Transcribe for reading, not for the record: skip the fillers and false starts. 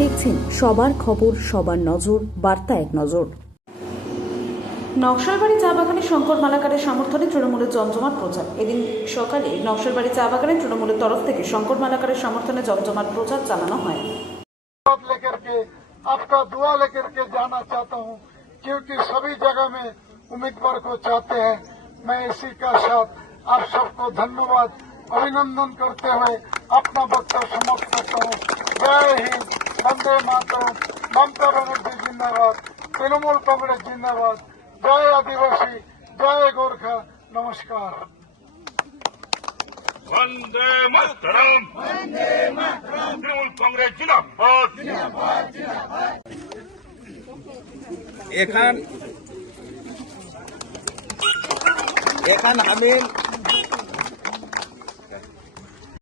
দেখছেন সবার খবর, সবার নজর, বার্তা এক নজর। নকশালবাড়ি চা বাগানে শঙ্কর মালাকারের সমর্থনে তৃণমূলের জমজমাট প্রচার। এদিন সকালে নকশালবাড়ি চা বাগানে তৃণমূলের তরফ থেকে শঙ্কর মালাকারের সমর্থনে জমজমাট প্রচার চালানো হয়। लेकर के आपका दुआ लेकर के जाना चाहता हूं, क्योंकि सभी जगह में उम्मीदवार को चाहते हैं। मैं इसी का साथ आप सबको धन्यवाद अभिनंदन करते हुए अपना वक्तव्य समाप्त करता हूं। जय हिंद, वंदे मातरम, ममता बनर्जी जिंदाबाद, तृणमूल कांग्रेस जिंदाबाद, जय आदिवासी, जय गोरखा, नमस्कार। वंदे मातरम, तृणमूल कांग्रेस जिंदाबाद। এখান আমি